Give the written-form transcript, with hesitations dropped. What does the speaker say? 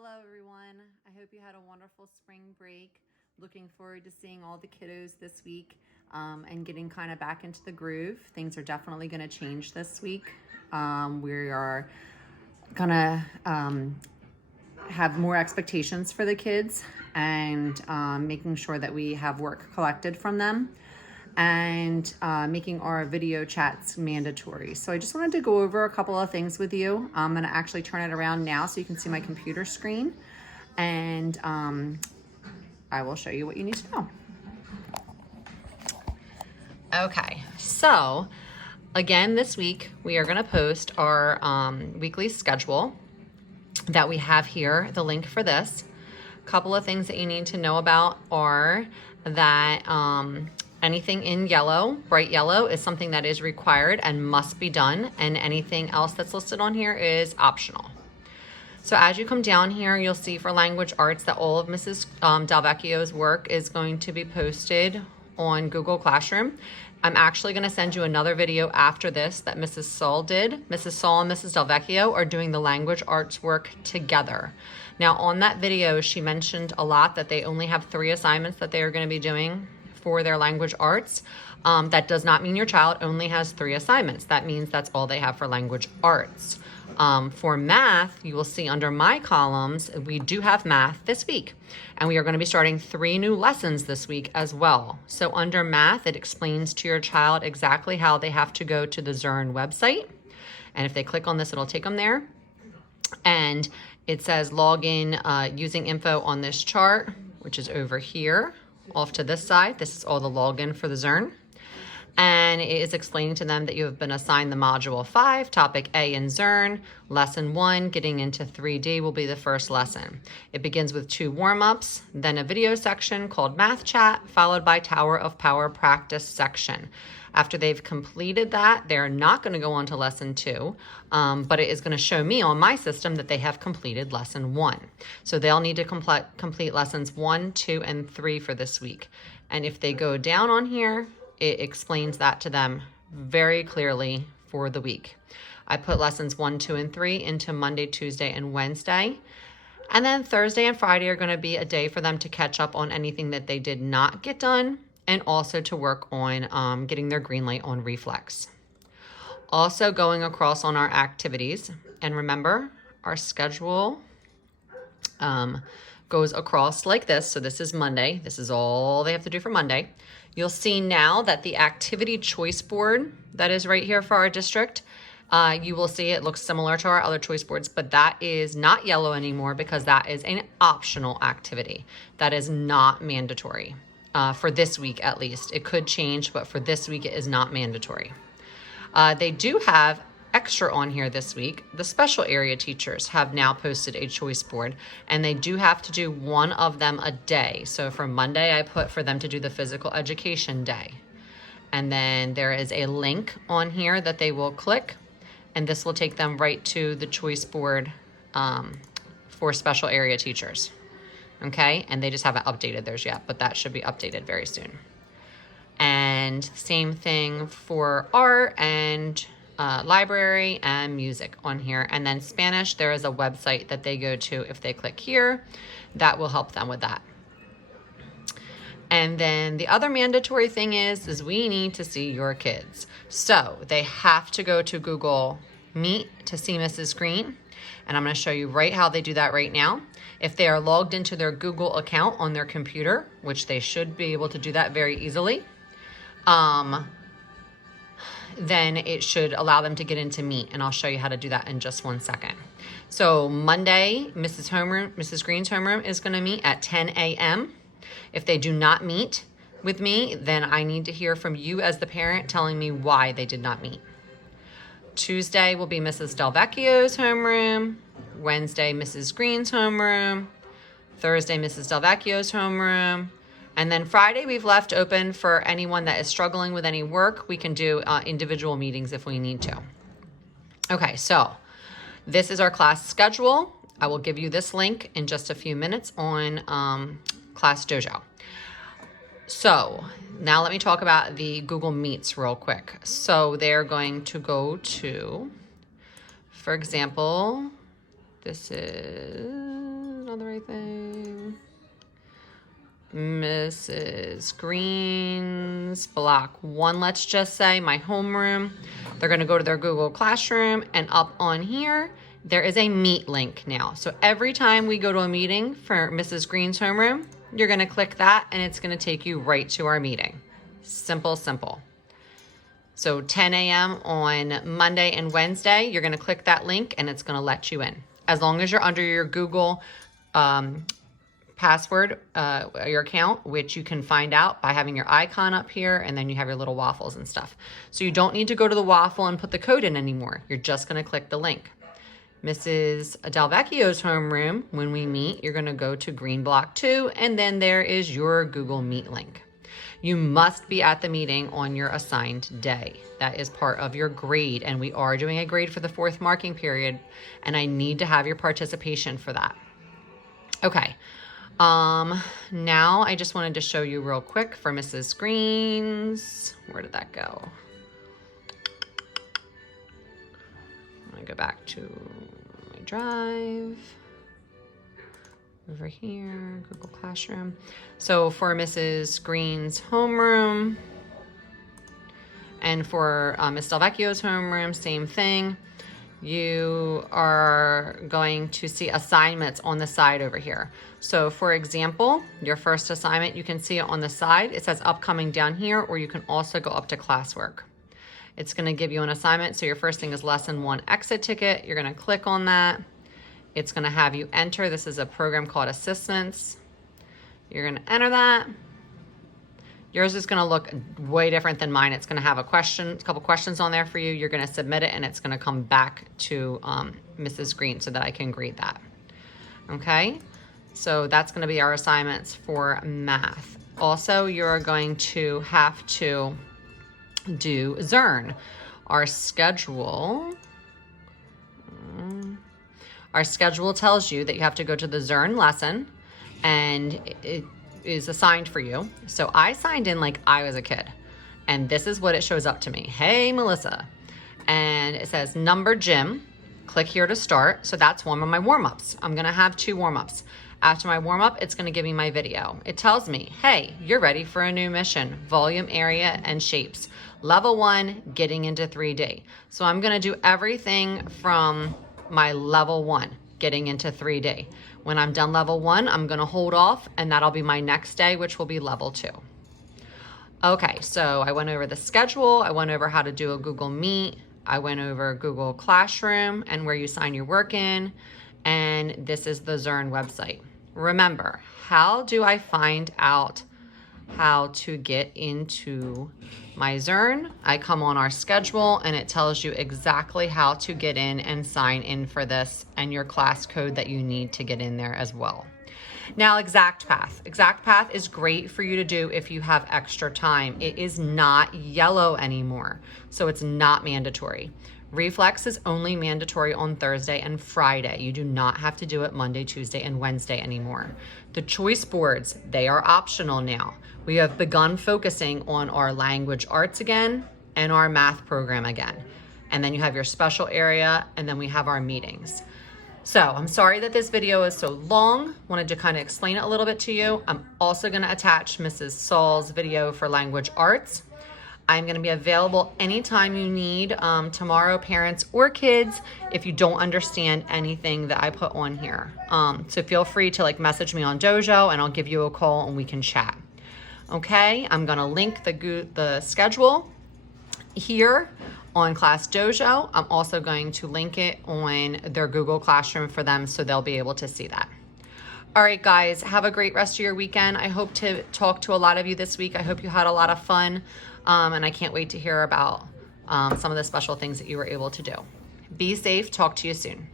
Hello everyone. I hope you had a wonderful spring break. Looking forward to seeing all the kiddos this week and getting kind of back into the groove. Things are definitely going to change this week. We are going to have more expectations for the kids and making sure that we have work collected from them and making our video chats mandatory. So I just wanted to go over a couple of things with you. I'm gonna actually turn it around now so you can see my computer screen, and I will show you what you need to know. Okay, so again, this week we are gonna post our weekly schedule that we have here, the link for this. A couple of things that you need to know about are that anything in yellow, bright yellow, is something that is required and must be done, and anything else that's listed on here is optional. So as you come down here, you'll see for language arts that all of Mrs. Delvecchio's work is going to be posted on Google Classroom. I'm actually going to send you another video after this that Mrs. Saul did. Mrs. Saul and Mrs. Delvecchio are doing the language arts work together. Now on that video, she mentioned a lot that they only have 3 assignments that they are going to be doing for their language arts. That does not mean your child only has 3 assignments. That means that's all they have for language arts. For math, you will see under my columns, we do have math this week, and we are going to be starting 3 new lessons this week as well. So under math, it explains to your child exactly how they have to go to the Zearn website. And if they click on this, it'll take them there. And it says log in using info on this chart, which is over here. Off to this side, this is all the login for the Zearn. And it is explaining to them that you have been assigned the module 5, topic A in Zearn. Lesson 1, getting into 3D, will be the first lesson. It begins with 2 warm-ups, then a video section called Math Chat, followed by Tower of Power practice section. After they've completed that, they're not going to go on to lesson 2, but it is going to show me on my system that they have completed lesson 1. So they'll need to complete lessons 1, 2, and 3 for this week. And if they go down on here, it explains that to them very clearly for the week. I put lessons 1, 2, and 3 into Monday, Tuesday, and Wednesday. And then Thursday and Friday are going to be a day for them to catch up on anything that they did not get done, and also to work on getting their green light on reflex. Also going across on our activities, and remember, our schedule goes across like this. So this is Monday. This is all they have to do for Monday. You'll see now that the activity choice board that is right here for our district, you will see it looks similar to our other choice boards, but that is not yellow anymore because that is an optional activity. That is not mandatory. For this week at least. It could change, but for this week it is not mandatory. They do have extra on here this week. The special area teachers have now posted a choice board, and they do have to do one of them a day. So for Monday, I put for them to do the physical education day. And then there is a link on here that they will click, and this will take them right to the choice board for special area teachers. Okay, and they just haven't updated theirs yet, but that should be updated very soon. And same thing for art and library and music on here. And then Spanish, there is a website that they go to. If they click here, that will help them with that. And then the other mandatory thing is we need to see your kids. So they have to go to Google Meet to see Mrs. Green. And I'm going to show you right how they do that right now. If they are logged into their Google account on their computer, which they should be able to do that very easily, then it should allow them to get into Meet. And I'll show you how to do that in just 1 second. So Monday, Mrs. Green's homeroom is going to meet at 10 a.m. If they do not meet with me, then I need to hear from you as the parent telling me why they did not meet. Tuesday will be Mrs. Delvecchio's homeroom. Wednesday, Mrs. Green's homeroom. Thursday, Mrs. Delvecchio's homeroom. And then Friday, we've left open for anyone that is struggling with any work. We can do individual meetings if we need to. Okay, so this is our class schedule. I will give you this link in just a few minutes on Class Dojo. So now let me talk about the Google Meets real quick. So they're going to go to, for example, this is the right thing. Mrs. Green's block 1, let's just say, my homeroom. They're going to go to their Google Classroom, and up on here, there is a meet link now. So every time we go to a meeting for Mrs. Green's homeroom, you're going to click that, and it's going to take you right to our meeting. Simple, simple. So 10 a.m. on Monday and Wednesday, you're going to click that link, and it's going to let you in. As long as you're under your Google password, your account, which you can find out by having your icon up here, and then you have your little waffles and stuff. So you don't need to go to the waffle and put the code in anymore. You're just going to click the link. Mrs. Delvecchio's homeroom, when we meet, you're going to go to Green Block 2, and then there is your Google Meet link. You must be at the meeting on your assigned day. That is part of your grade, and we are doing a grade for the 4th marking period, and I need to have your participation for that. Okay, now I just wanted to show you real quick for Mrs. Green's. Where did that go? I'm gonna go back to my drive. Over here, Google Classroom. So for Mrs. Green's homeroom and for Ms. Delvecchio's homeroom, same thing. You are going to see assignments on the side over here. So for example, your first assignment, you can see it on the side. It says upcoming down here, or you can also go up to classwork. It's going to give you an assignment. So your first thing is lesson 1 exit ticket. You're going to click on that. It's going to have you enter. This is a program called Assistance. You're going to enter that. Yours is going to look way different than mine. It's going to have a couple questions on there for you. You're going to submit it, and it's going to come back to Mrs. Green so that I can grade that. Okay, so that's going to be our assignments for math. Also, you're going to have to do Zearn. Our schedule tells you that you have to go to the Zearn lesson, and it is assigned for you. So I signed in like I was a kid, and this is what it shows up to me. Hey, Melissa. And it says number gym. Click here to start. So that's one of my warm-ups. I'm going to have 2 warm-ups. After my warm-up, it's going to give me my video. It tells me, hey, you're ready for a new mission, volume, area, and shapes. Level 1, getting into 3D. So I'm going to do everything from my level 1, getting into 3D. When I'm done level 1, I'm going to hold off, and that'll be my next day, which will be level 2. Okay, so I went over the schedule. I went over how to do a Google Meet. I went over Google Classroom and where you sign your work in. And this is the Zearn website. Remember, how do I find out how to get into my Zearn? I come on our schedule, and it tells you exactly how to get in and sign in for this, and your class code that you need to get in there as well. Now, ExactPath. ExactPath is great for you to do if you have extra time. It is not yellow anymore, so it's not mandatory. Reflex is only mandatory on Thursday and Friday. You do not have to do it Monday, Tuesday, and Wednesday anymore. The choice boards, they are optional now. We have begun focusing on our language arts again and our math program again. And then you have your special area, and then we have our meetings. So I'm sorry that this video is so long. Wanted to kind of explain it a little bit to you. I'm also going to attach Mrs. Saul's video for language arts. I'm going to be available anytime you need, tomorrow, parents or kids, if you don't understand anything that I put on here. So feel free to message me on Dojo, and I'll give you a call and we can chat. Okay, I'm going to link the schedule here on Class Dojo. I'm also going to link it on their Google Classroom for them, so they'll be able to see that. All right, guys, have a great rest of your weekend. I hope to talk to a lot of you this week. I hope you had a lot of fun, and I can't wait to hear about some of the special things that you were able to do. Be safe. Talk to you soon.